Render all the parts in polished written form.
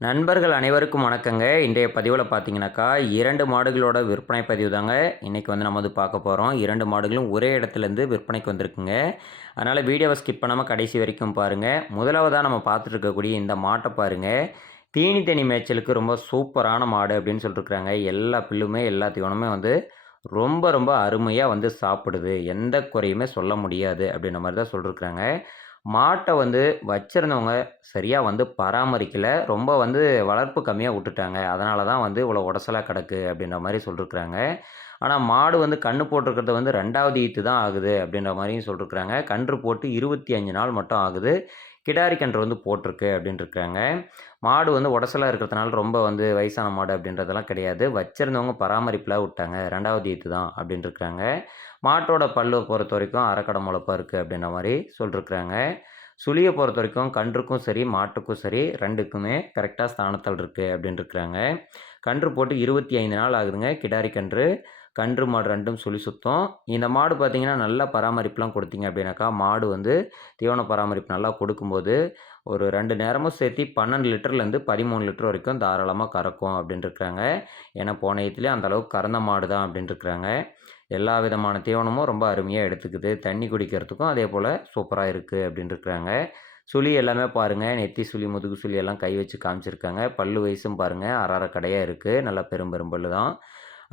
நண்பர்கள் அனைவருக்கும் வணக்கங்க. இன்றைய பதிவுல பார்த்தீங்கன்னாக்கா, 2 மாடுகளோட விற்பனை பதிவு தாங்க இன்னைக்கு நம்ம பார்க்க போறோம். 2 மாடுகளும் ஒரே இடத்துலேருந்து விற்பனைக்கு வந்திருக்குங்க. அதனால வீடியோவ ஸ்கிப் பண்ணாம கடைசி வரைக்கும் பாருங்க. முதலாவதா நம்ம பார்த்துட்டு இருக்கக்கூடிய இந்த மாட்ட பாருங்க. தீனி தனி மேய்ச்சலுக்கு ரொம்ப சூப்பரான மாடு அப்படின்னு சொல்லிட்டுருக்காங்க. எல்லா புல்லுமே, எல்லா தீவனமுமே ரொம்ப ரொம்ப அருமையா சாப்பிடுது. எந்த குறையுமே சொல்ல முடியாது அப்படின்ற மாரி தான் சொல்லிருக்காங்க. மாட்ட வச்சிருந்தவங்க சரியா பராமரிக்கல. ரொம்ப வளர்ப்பு கம்மியா விட்டுட்டாங்க. அதனால தான் இவ்வளோ உடசலா கிடக்கு அப்படின்ற மாரி சொல்லிருக்காங்க. ஆனா மாடு கன்று போட்டிருக்கிறது 2வது ஈத்து தான் ஆகுது அப்படின்ற மாரியும் சொல்லிருக்காங்க. கன்று போட்டு 25 நாள் மட்டும் ஆகுது. கிடாரி கன்று போட்டிருக்கு அப்படின்ருக்காங்க. மாடு உடசலா இருக்கிறதுனால ரொம்ப வயசான மாடு அப்படின்றதெல்லாம் கிடையாது. வச்சிருந்தவங்க பராமரிப்புல விட்டாங்க. 2வது ஈத்து தான் அப்படின்ருக்காங்க. மாட்டோட பல்லு பொறுத்தவரைக்கும் அரைக்கடை முளப்பா இருக்கு அப்படின்ற மாரி சொல்லிருக்காங்க. சுழிய பொறுத்தவரைக்கும் கன்றுக்கும் சரி, மாட்டுக்கும் சரி 2க்குமே கரெக்ட்டா ஸ்தானத்தில் இருக்கு அப்படின்ருக்காங்க. கன்று போட்டு 25 நாள் ஆகுதுங்க. கிடாரி கன்று. கன்று மாடு 2ம் சுழி சுத்தம். இந்த மாடு பார்த்தீங்கன்னா, நல்லா பராமரிப்புலாம் குடுத்தீங்க அப்படின்னாக்கா, மாடு தீவன பராமரிப்பு நல்லா கொடுக்கும்போது, ஒரு 2 நேரமும் சேர்த்தி 12 லிட்டர்லேருந்து 13 லிட்டர் வரைக்கும் தாராளமா கறக்கும் அப்படின்ருக்காங்க. ஏன்னா, போன ஈத்துலயே அந்த அளவுக்கு கறந்த மாடு தான் அப்படின்ருக்காங்க. எல்லா விதமான தீவனமும் ரொம்ப அருமையா எடுத்துக்குது. தண்ணி குடிக்கிறதுக்கும் அதேபோல சூப்பரா இருக்கு அப்படின்ருக்காங்க. சுழி எல்லாமே பாருங்க. நெத்தி சுழி, முதுகு சுழி எல்லாம் கை வச்சு காமிச்சிருக்காங்க. பல்லு வயசும் பாருங்க. அரை கடையா இருக்கு. நல்லா பெரும் பெரும் பல்லு தான்.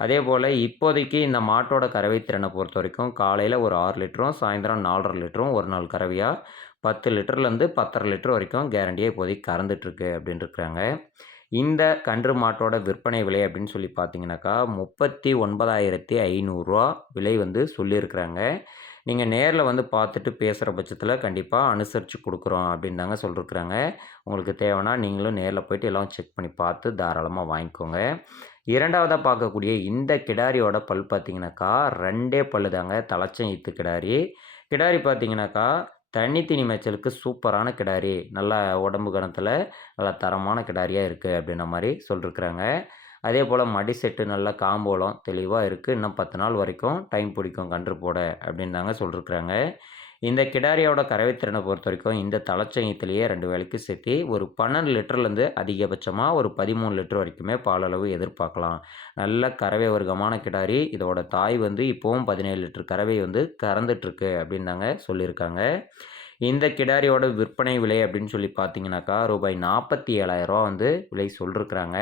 அதேபோல இப்போதைக்கு இந்த மாட்டோட கறவை திறனை பொறுத்தவரைக்கும் காலையில ஒரு 6 லிட்டரும், சாயந்தரம் 4 1/2 லிட்டரும் ஒரு நாள் கறவையா 10 லிட்டர்லேருந்து 10 1/2 லிட்டர் வரைக்கும் கேரண்டியா இப்போதைக்கு கறந்துட்டுருக்கு அப்படின்ருக்காங்க. இந்த கன்று மாட்டோட விற்பனை விலை அப்படின்னு சொல்லி பார்த்தீங்கன்னாக்கா, ரூ. 39,500 விலை சொல்லியிருக்கிறாங்க. நீங்க நேர்ல பார்த்துட்டு பேசுற பட்சத்தில கண்டிப்பா அனுசரிச்சு குடுக்குறோம் அப்படின்னு தாங்க சொல்லிருக்கிறாங்க. உங்களுக்கு தேவைன்னா நீங்களும் நேர்ல போயிட்டு எல்லாம் செக் பண்ணி பார்த்து தாராளமா வாங்கிக்கோங்க. 2வதா பார்க்கக்கூடிய இந்த கிடாரியோட பல் பார்த்தீங்கன்னாக்கா, 2டே பல்லு தாங்க. தலைச்சம் ஈத்து கிடாரி. கிடாரி பார்த்தீங்கன்னாக்கா, தண்ணி தீனி மேய்ச்சலுக்கு சூப்பரான கிடாரி. நல்லா உடம்பு கனத்தில நல்லா தரமான கிடாரியா இருக்கு அப்படின்ற மாரி சொல்லிருக்கிறாங்க. அதேபோல மடி செட்டு நல்லா காம்போலம் தெளிவா இருக்கு. இன்னும் 10 நாள் வரைக்கும் டைம் பிடிக்கும் கன்று போட அப்படின்னு தாங்க சொல்லிருக்கிறாங்க. இந்த கிடாரியோட கறவைத்திறனை பொறுத்தவரைக்கும் இந்த தலைச்சங்கத்திலேயே 2 வேளைக்கு சேர்த்தி ஒரு 12 லிட்டர்லேருந்து அதிகபட்சமா ஒரு 13 லிட்டர் வரைக்குமே பாலளவு எதிர்பார்க்கலாம். நல்ல கறவை வர்க்கமான கிடாரி. இதோட தாய் இப்பவும் 17 லிட்டர் கறவை கறந்துட்டுருக்கு அப்படின்னு தாங்க சொல்லியிருக்காங்க. இந்த கிடாரியோட விற்பனை விலை அப்படின்னு சொல்லி பார்த்தீங்கன்னாக்கா, ரூபாய் 47,000 விலை சொல்லிருக்கிறாங்க.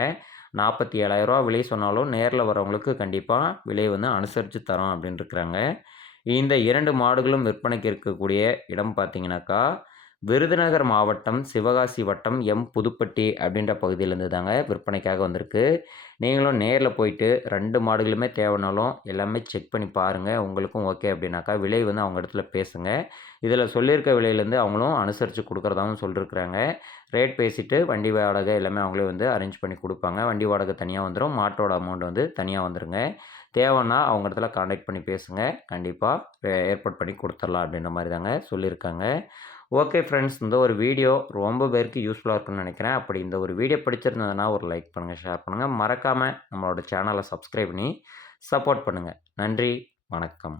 ரூ. 47,000 விலை சொன்னாலும் நேர்ல வரவங்களுக்கு கண்டிப்பா விலை அனுசரிச்சு தரோம் அப்படின்ருக்கிறாங்க. இந்த 2 மாடுகளும் விற்பனைக்கு இருக்கக்கூடிய இடம் பார்த்தீங்கன்னாக்கா, விருதுநகர் மாவட்டம், சிவகாசி வட்டம், புதுப்பட்டி அப்படின்ற பகுதியிலேருந்து தாங்க விற்பனைக்காக வந்திருக்கு. நீங்களும் நேர்ல போயிட்டு 2 மாடுகளுமே தேவைனாலும் எல்லாமே செக் பண்ணி பாருங்க. உங்களுக்கும் ஓகே அப்படின்னாக்கா, விலை அவங்க இடத்துல பேசுங்க. இதில சொல்லியிருக்க விலையிலேருந்து அவங்களும் அனுசரிச்சு குடுக்குறதாவும் சொல்லியிருக்கிறாங்க. ரேட் பேசிட்டு வண்டி வாடகை எல்லாமே அவங்களே அரேஞ்ச் பண்ணி குடுப்பாங்க. வண்டி வாடகை தனியா வந்துரும். மாட்டோட அமௌண்ட் தனியா வந்துருங்க. தேவைன்னா அவங்க இடத்துல கான்டாக்ட் பண்ணி பேசுங்க. கண்டிப்பா ஏற்பாடு பண்ணி குடுத்துரலாம் அப்படின்ற மாரி தாங்க சொல்லியிருக்காங்க. ஓகே ஃப்ரெண்ட்ஸ், இந்த ஒரு வீடியோ ரொம்ப பேருக்கு யூஸ்ஃபுல்லா இருக்கும்னு நினைக்கிறேன். அப்படி இந்த ஒரு வீடியோ பிடிச்சிருந்ததுன்னா ஒரு லைக் பண்ணுங்க, ஷேர் பண்ணுங்க. மறக்காம நம்மளோட சேனலை சப்ஸ்கிரைப் பண்ணி சப்போர்ட் பண்ணுங்க. நன்றி, வணக்கம்.